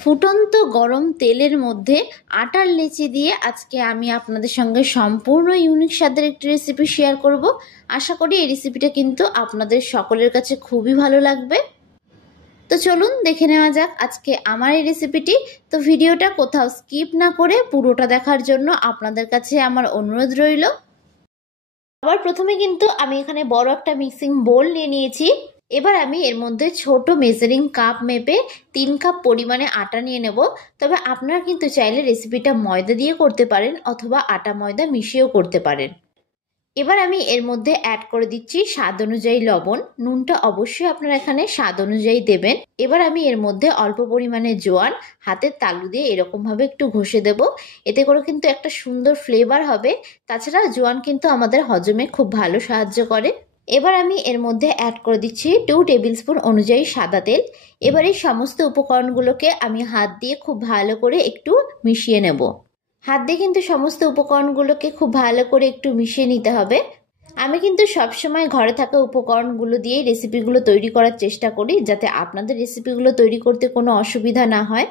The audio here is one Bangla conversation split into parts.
ফুটন্ত গরম তেলের মধ্যে আটার লেচি দিয়ে আজকে আমি আপনাদের সঙ্গে সম্পূর্ণ ইউনিক স্বাদের একটি রেসিপি শেয়ার করব। আশা করি এই রেসিপিটা কিন্তু আপনাদের সকলের কাছে খুবই ভালো লাগবে। তো চলুন দেখে নেওয়া যাক আজকে আমার এই রেসিপিটি। তো ভিডিওটা কোথাও স্কিপ না করে পুরোটা দেখার জন্য আপনাদের কাছে আমার অনুরোধ রইল। আবার প্রথমে কিন্তু আমি এখানে বড় একটা মিক্সিং বোল নিয়ে নিয়েছি। এবার আমি এর মধ্যে ছোট মেজারিং কাপ মেপে 3 কাপ পরিমাণে আটা নিয়ে নেব। তবে আপনারা কিন্তু চাইলে রেসিপিটা ময়দা দিয়ে করতে পারেন অথবা আটা ময়দা মিশিয়েও করতে পারেন। এবার আমি এর মধ্যে অ্যাড করে দিচ্ছি স্বাদ অনুযায়ী লবণ। নুনটা অবশ্যই আপনারা এখানে স্বাদ অনুযায়ী দেবেন। এবার আমি এর মধ্যে অল্প পরিমাণে জোয়ান হাতের তালু দিয়ে এরকম ভাবে একটু ঘষে দেব। এতে করে কিন্তু একটা সুন্দর ফ্লেভার হবে। তাছাড়া জোয়ান কিন্তু আমাদের হজমে খুব ভালো সাহায্য করে। এবার আমি এর মধ্যে অ্যাড করে দিচ্ছি 2 টেবিল স্পুন অনুযায়ী সাদা তেল। এবার এই সমস্ত উপকরণগুলোকে আমি হাত দিয়ে খুব ভালো করে একটু মিশিয়ে নেব। হাত দিয়ে কিন্তু সমস্ত উপকরণগুলোকে খুব ভালো করে একটু মিশিয়ে নিতে হবে। আমি কিন্তু সবসময় ঘরে থাকা উপকরণগুলো দিয়ে রেসিপিগুলো তৈরি করার চেষ্টা করি, যাতে আপনাদের রেসিপিগুলো তৈরি করতে কোনো অসুবিধা না হয়।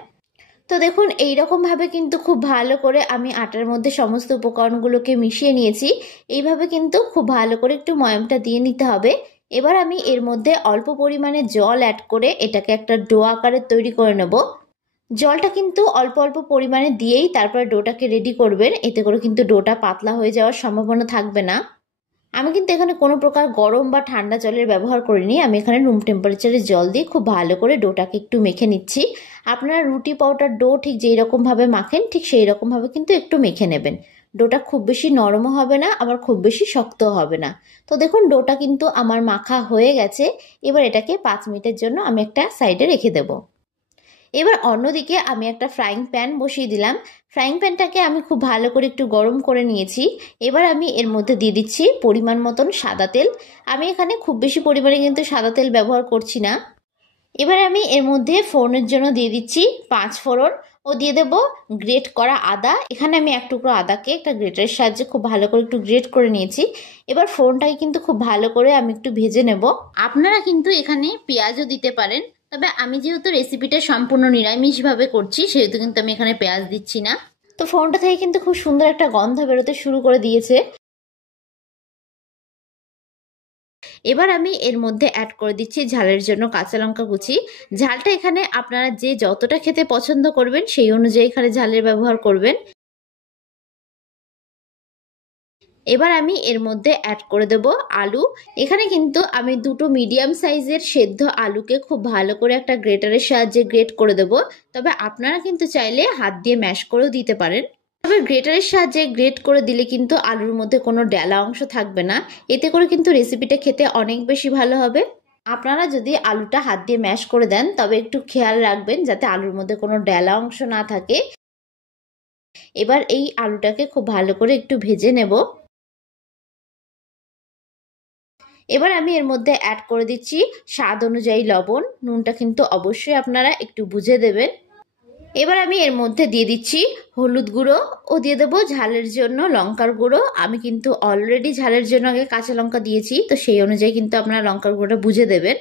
তো দেখুন এইরকম ভাবে কিন্তু খুব ভালো করে আমি আটার মধ্যে সমস্ত উপকরণগুলোকে মিশিয়ে নিয়েছি। এইভাবে কিন্তু খুব ভালো করে একটু ময়ামটা দিয়ে নিতে হবে। এবার আমি এর মধ্যে অল্প পরিমাণে জল অ্যাড করে এটাকে একটা ডো আকারে তৈরি করে নেব। জলটা কিন্তু অল্প অল্প পরিমাণে দিয়েই তারপর ডোটাকে রেডি করবেন। এতে করে কিন্তু ডোটা পাতলা হয়ে যাওয়ার সম্ভাবনা থাকবে না। আমি কিন্তু এখানে কোনো প্রকার গরম বা ঠান্ডা জলের ব্যবহার করিনি। আমি এখানে রুম টেম্পারেচারের জল দিয়ে খুব ভালো করে ডোটাকে একটু মেখে নিচ্ছি। আপনারা রুটি পাউডার ডো ঠিক যেই রকম ভাবে মাখেন ঠিক সেই রকম ভাবে কিন্তু একটু মেখে নেবেন। ডোটা খুব বেশি নরমও হবে না, আবার খুব বেশি শক্তও হবে না। তো দেখুন ডোটা কিন্তু আমার মাখা হয়ে গেছে। এবার এটাকে 5 মিনিটের জন্য আমি একটা সাইডে রেখে দেবো। এবার অন্যদিকে আমি একটা ফ্রাইং প্যান বসিয়ে দিলাম। ফ্রাইং প্যানটাকে আমি খুব ভালো করে একটু গরম করে নিয়েছি। এবার আমি এর মধ্যে দিয়ে দিচ্ছি পরিমাণ মতন সাদা তেল। আমি এখানে খুব বেশি পরিমাণে কিন্তু সাদা তেল ব্যবহার করছি না। এবার আমি এর মধ্যে ফোড়নের জন্য দিয়ে দিচ্ছি 5 ফোড়ন ও দিয়ে দেব গ্রেট করা আদা। এখানে আমি এক টুকরো আদাকে একটা গ্রেটারের সাহায্যে খুব ভালো করে একটু গ্রেট করে নিয়েছি। এবার ফোড়নটাকে কিন্তু খুব ভালো করে আমি একটু ভেজে নেব। আপনারা কিন্তু এখানে পেঁয়াজও দিতে পারেন, তবে আমি যেহেতু রেসিপিটা সম্পূর্ণ নিরামিষভাবে করছি সেহেতু কিন্তু আমি এখানে পেঁয়াজ দিচ্ছি না। তো ফোড়নটা থেকে কিন্তু খুব সুন্দর একটা গন্ধ বেরোতে শুরু করে দিয়েছে। এবার আমি এর মধ্যে অ্যাড করে দিচ্ছি ঝালের জন্য কাঁচা লঙ্কা কুচি। ঝালটা এখানে আপনারা যে যতটা খেতে পছন্দ করবেন সেই অনুযায়ী এখানে ঝালের ব্যবহার করবেন। এবার আমি এর মধ্যে অ্যাড করে দেব আলু। এখানে কিন্তু আমি দুটো মিডিয়াম সাইজের সেদ্ধ আলুকে খুব ভালো করে একটা গ্রেটারের সাহায্যে গ্রেট করে দেব। তবে আপনারা কিন্তু চাইলে হাত দিয়ে ম্যাশ করেও দিতে পারেন। তবে গ্রেটারের সাহায্যে গ্রেট করে দিলে কিন্তু আলুর মধ্যে কোনো ডেলা অংশ থাকবে না। এতে করে কিন্তু রেসিপিটা খেতে অনেক বেশি ভালো হবে। আপনারা যদি আলুটা হাত দিয়ে ম্যাশ করে দেন তবে একটু খেয়াল রাখবেন যাতে আলুর মধ্যে কোনো ডেলা অংশ না থাকে। এবার এই আলুটাকে খুব ভালো করে একটু ভেজে নেব। এবার আমি এর মধ্যে অ্যাড করে দিচ্ছি স্বাদ অনুযায়ী লবণ। নুনটা কিন্তু অবশ্যই আপনারা একটু বুঝে দেবেন। এবার আমি এর মধ্যে দিয়ে দিচ্ছি হলুদ গুঁড়ো ও দিয়ে দেবো ঝালের জন্য লঙ্কার গুঁড়ো। আমি কিন্তু অলরেডি ঝালের জন্য আগে কাঁচা লঙ্কা দিয়েছি, তো সেই অনুযায়ী কিন্তু আপনারা লঙ্কার গুঁড়োটা বুঝে দেবেন।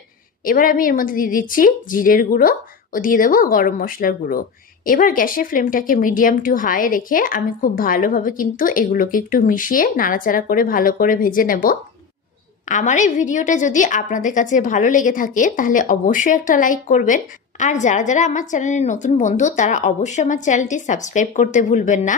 এবার আমি এর মধ্যে দিয়ে দিচ্ছি জিরের গুঁড়ো ও দিয়ে দেবো গরম মশলার গুঁড়ো। এবার গ্যাসের ফ্লেমটাকে মিডিয়াম টু হাই রেখে আমি খুব ভালোভাবে কিন্তু এগুলোকে একটু মিশিয়ে নাড়াচাড়া করে ভালো করে ভেজে নেব। আমার এই ভিডিওটা যদি আপনাদের কাছে ভালো লেগে থাকে তাহলে অবশ্যই একটা লাইক করবেন। আর যারা যারা আমার চ্যানেলের নতুন বন্ধু তারা অবশ্যই আমার চ্যানেলটি সাবস্ক্রাইব করতে ভুলবেন না।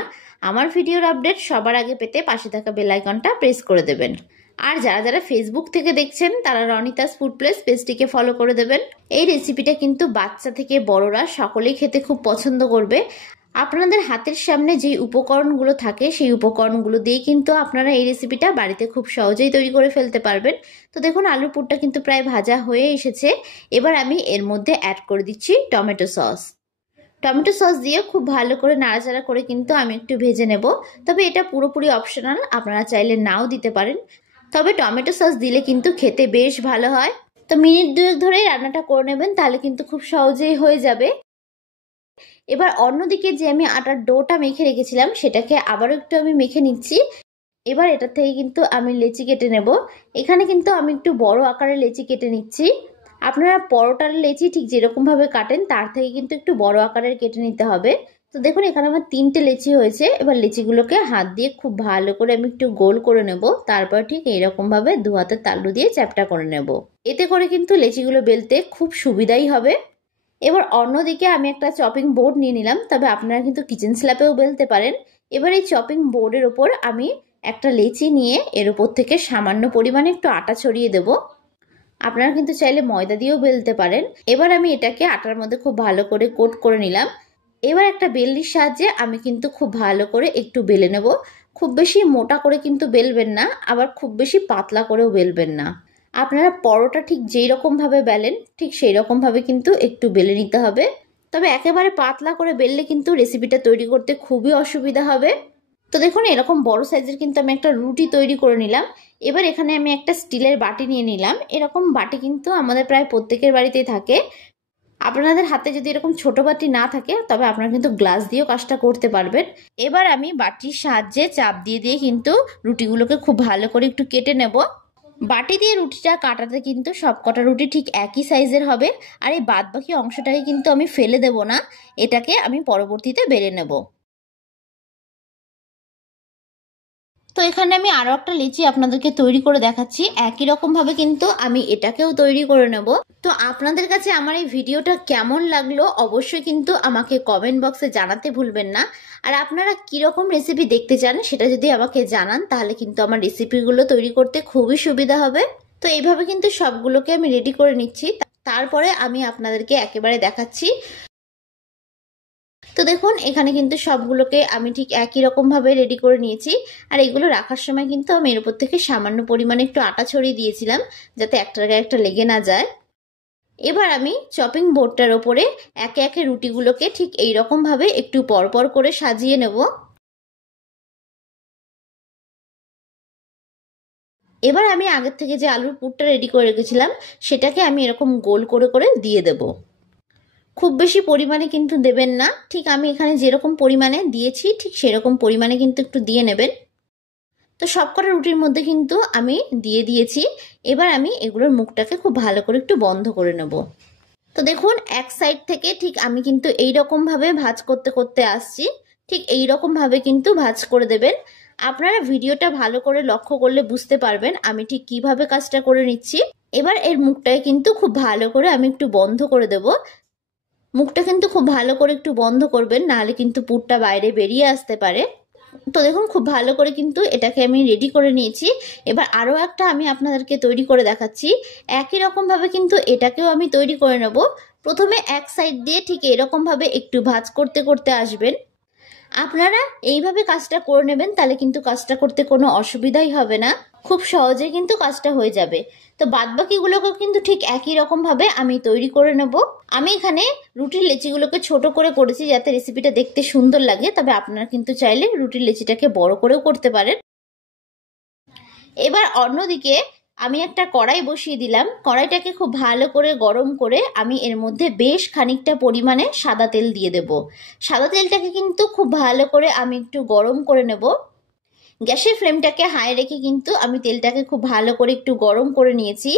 আমার ভিডিওর আপডেট সবার আগে পেতে পাশে থাকা বেল আইকনটা প্রেস করে দেবেন। আর যারা যারা ফেসবুক থেকে দেখছেন তারা রনিতাস ফুড প্লেস পেজটিকে ফলো করে দেবেন। এই রেসিপিটা কিন্তু বাচ্চা থেকে বড়রা সকলেই খেতে খুব পছন্দ করবে। আপনাদের হাতের সামনে যে উপকরণগুলো থাকে সেই উপকরণগুলো দিয়ে কিন্তু আপনারা এই রেসিপিটা বাড়িতে খুব সহজেই তৈরি করে ফেলতে পারবেন। তো দেখুন আলুর পুরটা কিন্তু প্রায় ভাজা হয়ে এসেছে। এবার আমি এর মধ্যে অ্যাড করে দিচ্ছি টমেটো সস। টমেটো সস দিয়ে খুব ভালো করে নাড়াচাড়া করে কিন্তু আমি একটু ভেজে নেব। তবে এটা পুরোপুরি অপশনাল, আপনারা চাইলে নাও দিতে পারেন। তবে টমেটো সস দিলে কিন্তু খেতে বেশ ভালো হয়। তো মিনিট 2 ধরেই রান্নাটা করে নেবেন, তাহলে কিন্তু খুব সহজেই হয়ে যাবে। এবার অন্যদিকে যে আমি আটার ডোটা মেখে রেখেছিলাম সেটাকে আবারও একটু আমি মেখে নিচ্ছি। এবার এটা থেকে কিন্তু আমি লেচি কেটে নেব। এখানে কিন্তু আমি একটু বড় আকারের লেচি কেটে নিচ্ছি। আপনারা পরোটার লেচি ঠিক যেরকমভাবে কাটেন তার থেকে কিন্তু একটু বড় আকারের কেটে নিতে হবে। তো দেখুন এখানে আমার 3টে লেচি হয়েছে। এবার লেচিগুলোকে হাত দিয়ে খুব ভালো করে আমি একটু গোল করে নেব। তারপর ঠিক এইরকমভাবে 2 হাতের তালু দিয়ে চ্যাপটা করে নেব। এতে করে কিন্তু লেচিগুলো বেলতে খুব সুবিধাই হবে। এবার অন্যদিকে আমি একটা চপিং বোর্ড নিয়ে নিলাম, তবে আপনারা কিন্তু কিচেন স্ল্যাপেও বেলতে পারেন। এবার এই চপিং বোর্ডের ওপর আমি একটা লেচি নিয়ে এর উপর থেকে সামান্য পরিমাণে একটু আটা ছড়িয়ে দেব। আপনারা কিন্তু চাইলে ময়দা দিয়েও বেলতে পারেন। এবার আমি এটাকে আটার মধ্যে খুব ভালো করে কোট করে নিলাম। এবার একটা বেলনির সাহায্যে আমি কিন্তু খুব ভালো করে একটু বেলে নেব। খুব বেশি মোটা করে কিন্তু বেলবেন না, আবার খুব বেশি পাতলা করেও বেলবেন না। আপনারা পরোটা ঠিক যেই রকম ভাবে বেলেন ঠিক সেই রকম ভাবে কিন্তু একটু বেলে নিতে হবে। তবে একেবারে পাতলা করে বেললে কিন্তু রেসিপিটা তৈরি করতে খুবই অসুবিধা হবে। তো দেখুন এরকম বড় সাইজের কিন্তু আমি একটা রুটি তৈরি করে নিলাম। এবার এখানে আমি একটা স্টিলের বাটি নিয়ে নিলাম। এরকম বাটি কিন্তু আমাদের প্রায় প্রত্যেকের বাড়িতেই থাকে। আপনাদের হাতে যদি এরকম ছোট বাটি না থাকে তবে আপনারা কিন্তু গ্লাস দিয়েও কাজটা করতে পারবেন। এবার আমি বাটির সাহায্যে চাপ দিয়ে দিয়ে কিন্তু রুটিগুলোকে খুব ভালো করে একটু কেটে নেব। বাটি দিয়ে রুটিটা কাটাতে কিন্তু সবকটা রুটি ঠিক একই সাইজের হবে। আর এই বাদ বাকি অংশটাকে কিন্তু আমি ফেলে দেব না, এটাকে আমি পরবর্তীতে বেলে নেব। তো এখানে আমি আরো একটা লিচি আপনাদেরকে তৈরি করে দেখাচ্ছি। একই রকম ভাবে কিন্তু আমি এটাকেও তৈরি করে নেব। তো আপনাদের কাছে আমার এই ভিডিওটা কেমন লাগলো অবশ্যই কিন্তু আমাকে কমেন্ট বক্সে জানাতে ভুলবেন না। আর আপনারা কিরকম রেসিপি দেখতে চান সেটা যদি আমাকে জানান তাহলে কিন্তু আমার রেসিপিগুলো তৈরি করতে খুবই সুবিধা হবে। তো এইভাবে কিন্তু সবগুলোকে আমি রেডি করে নিচ্ছি, তারপরে আমি আপনাদেরকে একেবারে দেখাচ্ছি। তো দেখুন এখানে কিন্তু সবগুলোকে আমি ঠিক একই রকম ভাবে রেডি করে নিয়েছি। আর এগুলো রাখার সময় কিন্তু আমি এর উপর থেকে সামান্য পরিমাণে একটু আটা ছড়িয়ে দিয়েছিলাম যাতে একটার গায়ে একটা লেগে না যায়। এবার আমি চপিং বোর্ডটার ওপরে একে একে রুটিগুলোকে ঠিক এই রকম ভাবে একটু পরপর করে সাজিয়ে নেব। এবার আমি আগের থেকে যে আলুর পুরটা রেডি করে রেখেছিলাম সেটাকে আমি এরকম গোল করে করে দিয়ে দেব। খুব বেশি পরিমাণে কিন্তু দেবেন না, ঠিক আমি এখানে যেরকম পরিমাণে দিয়েছি ঠিক সেরকম পরিমাণে কিন্তু একটু দিয়ে নেবেন। তো সবকটা রুটির মধ্যে কিন্তু আমি দিয়ে দিয়েছি। এবার আমি এগুলোর মুখটাকে খুব ভালো করে একটু বন্ধ করে নেব। তো দেখুন এক সাইড থেকে ঠিক আমি কিন্তু এইরকম ভাবে ভাঁজ করতে করতে আসছি। ঠিক এইরকম ভাবে কিন্তু ভাঁজ করে দেবেন। আপনারা ভিডিওটা ভালো করে লক্ষ্য করলে বুঝতে পারবেন আমি ঠিক কিভাবে কাজটা করে নিচ্ছি। এবার এর মুখটাকে কিন্তু খুব ভালো করে আমি একটু বন্ধ করে দেব। মুখটা কিন্তু খুব ভালো করে একটু বন্ধ করবেন, নাহলে কিন্তু পুরটা বাইরে বেরিয়ে আসতে পারে। তো দেখুন খুব ভালো করে কিন্তু এটাকে আমি রেডি করে নিয়েছি। এবার আরও একটা আমি আপনাদেরকে তৈরি করে দেখাচ্ছি। একই রকম ভাবে কিন্তু এটাকেও আমি তৈরি করে নেব। প্রথমে এক সাইড দিয়ে ঠিক এরকম ভাবে একটু ভাঁজ করতে করতে আসবেন। আপনারা এইভাবে কাজটা করে নেবেন তাহলে কিন্তু কাজটা করতে কোনো অসুবিধাই হবে না, খুব সহজে কিন্তু কাজটা হয়ে যাবে। তো বাদবাকিগুলোকে কিন্তু ঠিক একই রকম ভাবে আমি তৈরি করে নেব। আমি এখানে রুটির লেচিগুলোকে ছোট করে করেছি যাতে রেসিপিটা দেখতে সুন্দর লাগে, তবে আপনারা কিন্তু চাইলে রুটির লেচিটাকে বড় করেও করতে পারেন। এবার অন্যদিকে আমি একটা কড়াই বসিয়ে দিলাম। কড়াইটাকে খুব ভালো করে গরম করে আমি এর মধ্যে বেশ খানিকটা পরিমাণে সাদা তেল দিয়ে দেব। সাদা তেলটাকে কিন্তু খুব ভালো করে আমি একটু গরম করে নেব। গ্যাসের ফ্লেমটাকে হাই রেখে কিন্তু আমি তেলটাকে খুব ভালো করে একটু গরম করে নিয়েছি।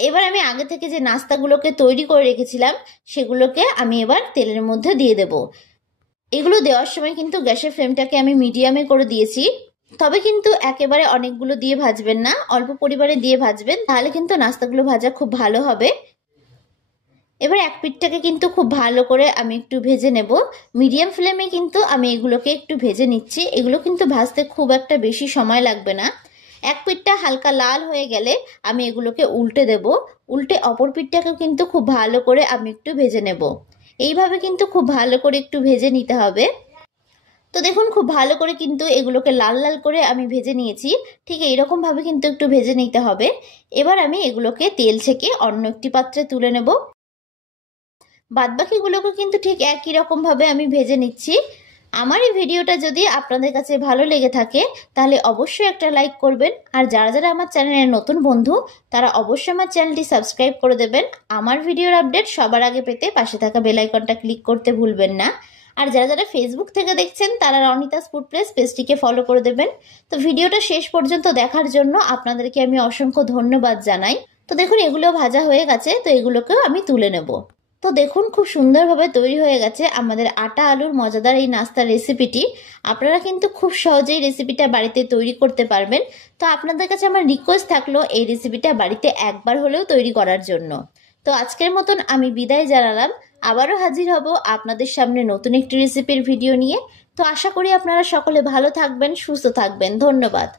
এবার আমি আগে থেকে যে নাস্তাগুলোকে তৈরি করে রেখেছিলাম সেগুলোকে আমি এবার তেলের মধ্যে দিয়ে দেব। এগুলো দেওয়ার সময় কিন্তু গ্যাসের ফ্লেমটাকে আমি মিডিয়ামে করে দিয়েছি। তবে কিন্তু একেবারে অনেকগুলো দিয়ে ভাজবেন না, অল্প পরিমাণে দিয়ে ভাজবেন, তাহলে কিন্তু নাস্তাগুলো ভাজা খুব ভালো হবে। এবার এক পিঠটাকে কিন্তু খুব ভালো করে আমি একটু ভেজে নেব। মিডিয়াম ফ্লেমে কিন্তু আমি এগুলোকে একটু ভেজে নিচ্ছি। এগুলো কিন্তু ভাজতে খুব একটা বেশি সময় লাগবে না। এক পিঠটা হালকা লাল হয়ে গেলে আমি এগুলোকে উল্টে দেব। উল্টে অপর পিঠটাকেও কিন্তু খুব ভালো করে আমি একটু ভেজে নেব। এইভাবে কিন্তু খুব ভালো করে একটু ভেজে নিতে হবে। তো দেখুন খুব ভালো করে কিন্তু এগুলোকে লাল লাল করে আমি ভেজে নিয়েছি। ঠিক এইরকম ভাবে কিন্তু একটু ভেজে নিতে হবে। এবার আমি এগুলোকে তেল ছেঁকে অন্য একটি পাত্রে তুলে নেব। বাদবাকিগুলোকে কিন্তু ঠিক একই রকম ভাবে আমি ভেজে নিচ্ছি। আমার এই ভিডিওটা যদি আপনাদের কাছে ভালো লেগে থাকে তাহলে অবশ্যই একটা লাইক করবেন। আর যারা যারা আমার চ্যানেলের নতুন বন্ধু তারা অবশ্যই আমার চ্যানেলটি সাবস্ক্রাইব করে দেবেন। আমার ভিডিওর আপডেট সবার আগে পেতে পাশে থাকা বেল আইকনটা ক্লিক করতে ভুলবেন না। আর যারা যারা ফেসবুক থেকে দেখছেন তারা রনিতাস ফুড প্লেস পেজটিকে ফলো করে দেবেন। তো ভিডিওটা শেষ পর্যন্ত দেখার জন্য আপনাদেরকে আমি অসংখ্য ধন্যবাদ জানাই। তো দেখুন এগুলো ভাজা হয়ে গেছে, তো এগুলোকেও আমি তুলে নেব। তো দেখুন খুব সুন্দরভাবে তৈরি হয়ে গেছে আমাদের আটা আলুর মজাদার এই নাস্তার রেসিপিটি। আপনারা কিন্তু খুব সহজেই রেসিপিটা বাড়িতে তৈরি করতে পারবেন। তো আপনাদের কাছে আমার রিকোয়েস্ট থাকলো এই রেসিপিটা বাড়িতে একবার হলেও তৈরি করার জন্য। তো আজকের মতন আমি বিদায় জানালাম। আবারও হাজির হব আপনাদের সামনে নতুন একটি রেসিপির ভিডিও নিয়ে। তো আশা করি আপনারা সকলে ভালো থাকবেন, সুস্থ থাকবেন। ধন্যবাদ।